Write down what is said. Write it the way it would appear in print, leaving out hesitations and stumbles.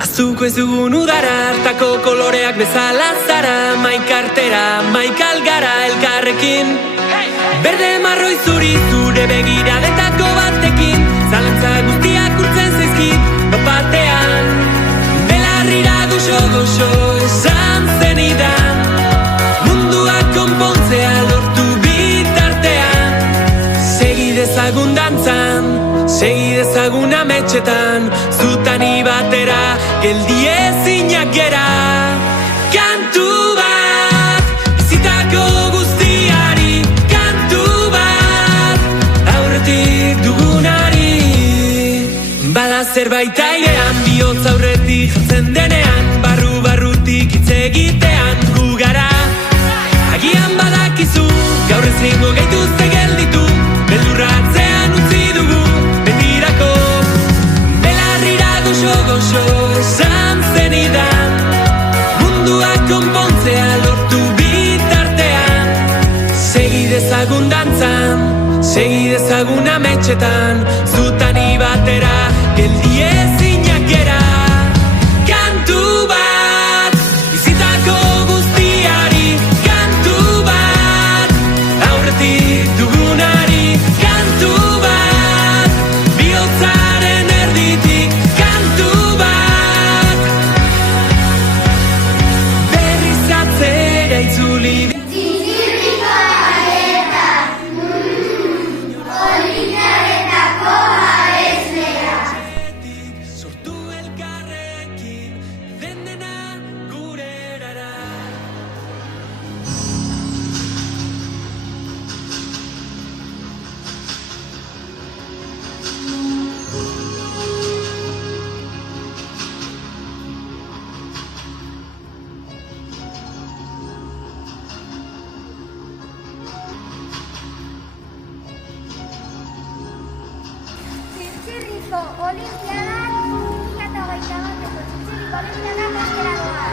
Azuko ez dugun udara, hartako koloreak bezala zara. Maikartera, maikalgara elkarrekin. Berde marroi zuri zure begiradetako batekin. Zalantza guztiak urtzen zaizkit, batean. Belarrira goxo esan zenidan. Munduak konpontzea lortu bitartean. Segi dezagun dantzan, segi dezagun ametxetan. Zutani batera, geldi ezinak gera. Kantu bat, bizitako guztiari. Kantu bat, aurretik dugunari. Bada zerbait airean, bihotz aurretik jartzen denean. Barrutik hitz egitean gu gara. Agian badakizu, gaur ezingo gaituzte gelditu. Beldurratzean utzi dugu, betirako. Belarrira goxo esan zenidan. Munduak konpontzea lortu bitartean. Segi dezagun dantzan, segi dezagun ametxetan. Zutani batera, geldi ezinak gera. Kantu bat, bizitako guztiari. Kantu bat, aurretik dugunari. Kantu bat, bihotzaren erditik. Kantu bat, berriz atzera itzuli. Sortu elkarrekin, dena gure erara. Txintxirriko olimpiadan 2008ko txintxirriko olimpiadan bestera doa.